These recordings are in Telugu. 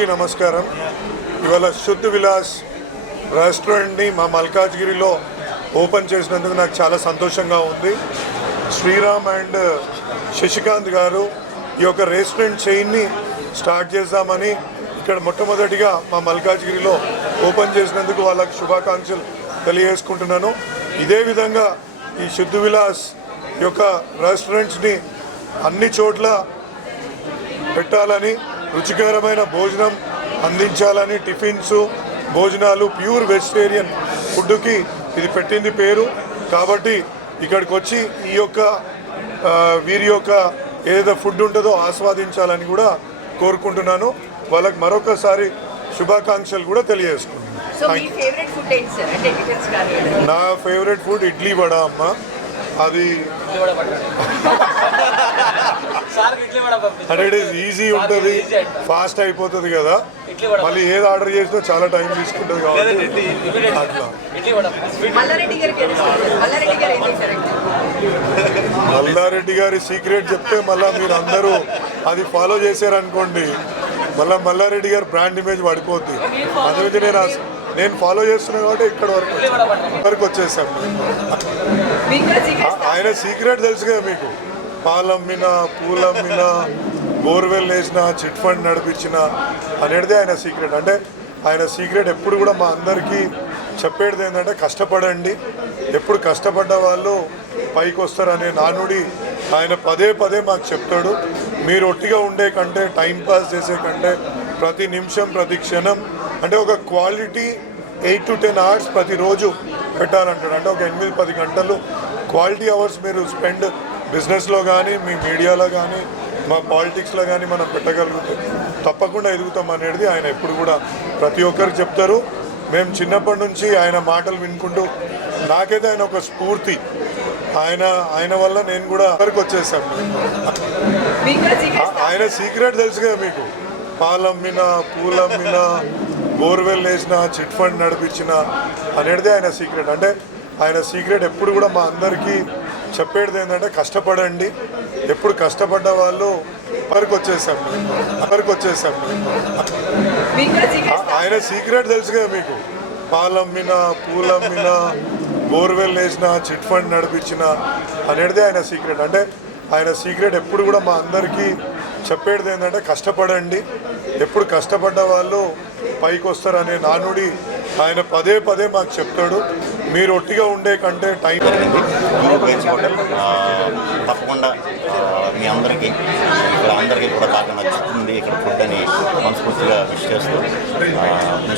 అందరికీ నమస్కారం. ఇవాళ శుద్ధ్ విలాస్ రెస్టారెంట్ని మా మల్కాజ్గిరిలో ఓపెన్ చేసినందుకు నాకు చాలా సంతోషంగా ఉంది. శ్రీరామ్ అండ్ శశికాంత్ గారు ఈ యొక్క రెస్టారెంట్ చైన్ని స్టార్ట్ చేద్దామని ఇక్కడ మొట్టమొదటిగా మా మల్కాజ్గిరిలో ఓపెన్ చేసినందుకు వాళ్ళకి శుభాకాంక్షలు తెలియజేసుకుంటున్నాను. ఇదే విధంగా ఈ శుద్ధ్ విలాస్ యొక్క రెస్టారెంట్స్ని అన్ని చోట్ల పెట్టాలని, రుచికరమైన భోజనం అందించాలని, టిఫిన్స్ భోజనాలు ప్యూర్ వెజిటేరియన్ ఫుడ్కి ఇది పెట్టింది పేరు. కాబట్టి ఇక్కడికి వచ్చి ఈ యొక్క వీరి యొక్క ఏదైతే ఫుడ్ ఉంటుందో ఆస్వాదించాలని కూడా కోరుకుంటున్నాను. వాళ్ళకి మరొకసారి శుభాకాంక్షలు కూడా తెలియజేసుకుంటున్నాను. నా ఫేవరెట్ ఫుడ్ ఇడ్లీ వడ అమ్మ. అది అంటే ఇట్ ఈస్ ఈజీ ఉంటుంది, ఫాస్ట్ అయిపోతుంది కదా. మళ్ళీ ఏది ఆర్డర్ చేసినా చాలా టైం తీసుకుంటుంది కాబట్టి అట్లా. మల్లారెడ్డి గారి సీక్రెట్ చెప్తే మళ్ళీ మీరు అందరూ అది ఫాలో చేశారనుకోండి, మళ్ళీ మల్లారెడ్డి గారి బ్రాండ్ ఇమేజ్ పడిపోద్ది. అందుకే నేను ఫాలో చేస్తున్నాను కాబట్టి ఇక్కడ వరకు వచ్చేసాను. ఆయన సీక్రెట్ తెలుసు కదా మీకు. పాలమ్మినా, పూలమ్మినా, బోర్వెల్ వేసిన, చిట్ ఫండ్ నడిపించిన అనేది ఆయన సీక్రెట్. అంటే ఆయన సీక్రెట్ ఎప్పుడు కూడా మా అందరికీ చెప్పేది ఏంటంటే కష్టపడండి, ఎప్పుడు కష్టపడ్డ వాళ్ళు పైకి వస్తారనే నానుడి ఆయన పదే పదే మాకు చెప్తాడు. మీరు ఒట్టిగా ఉండే కంటే, టైంపాస్ చేసే కంటే ప్రతి నిమిషం ప్రతి క్షణం అంటే ఒక క్వాలిటీ 8 to 10 hours ప్రతిరోజు పెట్టాలంటాడు. అంటే ఒక 8-10 గంటలు క్వాలిటీ అవర్స్ మీరు స్పెండ్ బిజినెస్లో కానీ, మీ మీడియాలో కానీ, మా పాలిటిక్స్లో కానీ మనం పెట్టగలిగితే తప్పకుండా ఎదుగుతాం అనేది ఆయన ఎప్పుడు కూడా ప్రతి ఒక్కరికి చెప్తారు. మేము చిన్నప్పటి నుంచి ఆయన మాటలు వినుకుంటూ, నాకైతే ఆయన ఒక స్ఫూర్తి. ఆయన వల్ల నేను కూడా వరకు వచ్చేసాను. ఆయన సీక్రెట్ తెలుసు కదా మీకు. పాలమ్మినా, పూలమ్మినా, బోర్వెల్ వేసిన, చిట్ ఫండ్ నడిపించిన అనేది ఆయన సీక్రెట్. అంటే ఆయన సీక్రెట్ ఎప్పుడు కూడా మా అందరికీ చెప్పేది ఏంటంటే కష్టపడండి, ఎప్పుడు కష్టపడ్డ వాళ్ళు వరకు వచ్చేసాము. ఆయన సీక్రెట్ తెలుసు కదా మీకు. పాలమ్మినా, పూలమ్మినా, బోర్వెల్ వేసిన, చిట్ ఫండ్ నడిపించిన అనేది ఆయన సీక్రెట్. అంటే ఆయన సీక్రెట్ ఎప్పుడు కూడా మా అందరికీ చెప్పేది ఏంటంటే కష్టపడండి, ఎప్పుడు కష్టపడ్డ వాళ్ళు పైకి వస్తారనే నానుడి ఆయన పదే పదే మాకు చెప్తాడు. మీరు ఒట్టిగా ఉండే కంటే టైం తప్పకుండా మీ అందరికీ కూడా బాగా నచ్చుతుంది ఇక్కడ ఫుడ్ అని మనస్ఫూర్తిగా విష్ చేస్తూ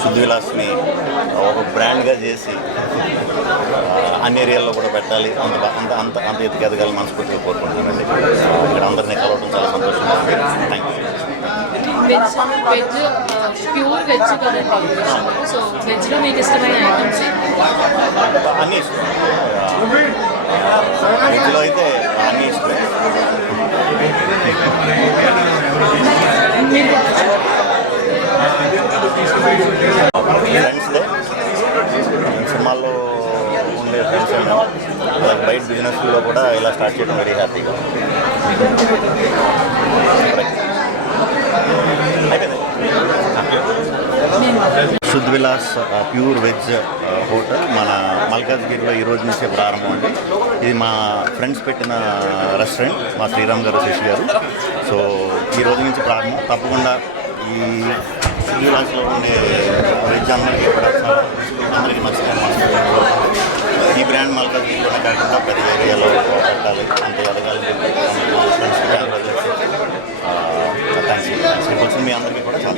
శుద్ధ్ విలాస్ని ఒక బ్రాండ్గా చేసి అన్ని ఏరియాల్లో కూడా పెట్టాలి, అంత ఎత్తుకు ఎదగాలి మనస్ఫూర్తిగా కోరుకుంటున్నానండి. ఇక్కడ అందరినీ కలవడం చాలా సంతోషంగా ఉంది. Thank you. ప్యూర్ వెజ్ కదండి. సో వెజ్లో మీకు ఇష్టమైన ఐటమ్స్ అన్నీ ఇష్టం. వెజ్లో అయితే అన్నీ ఇష్టమే. ఫ్రెండ్స్దే సినిమాల్లో ఉండే ఫ్రెండ్స్ ఉన్నాం. బయట బిజినెస్లో కూడా ఇలా స్టార్ట్ చేయడం వెరీ హ్యాపీగా. శుద్ధ్ విలాస్ ప్యూర్ వెజ్ హోటల్ మన మల్కాజ్గిరిలో ఈ రోజు నుంచే ప్రారంభం అండి. ఇది మా ఫ్రెండ్స్ పెట్టిన రెస్టారెంట్, మా శ్రీరామ్ గారు, శశి గారు. సో ఈ రోజు నుంచి ప్రారంభం. తప్పకుండా ఈ శుద్ధ్ విలాస్లో ఉండే వెజ్ అందరికీ కూడా అందరికీ నచ్చుతాయి. ఈ బ్రాండ్ మల్కాజ్గిరిలోనే కాకుండా ప్రతి ఏరియాలో పెట్టాలి, అంతే ఎదగాలి. ఫ్రెండ్స్కి థ్యాంక్స్. మీ అందరికీ కూడా చాలా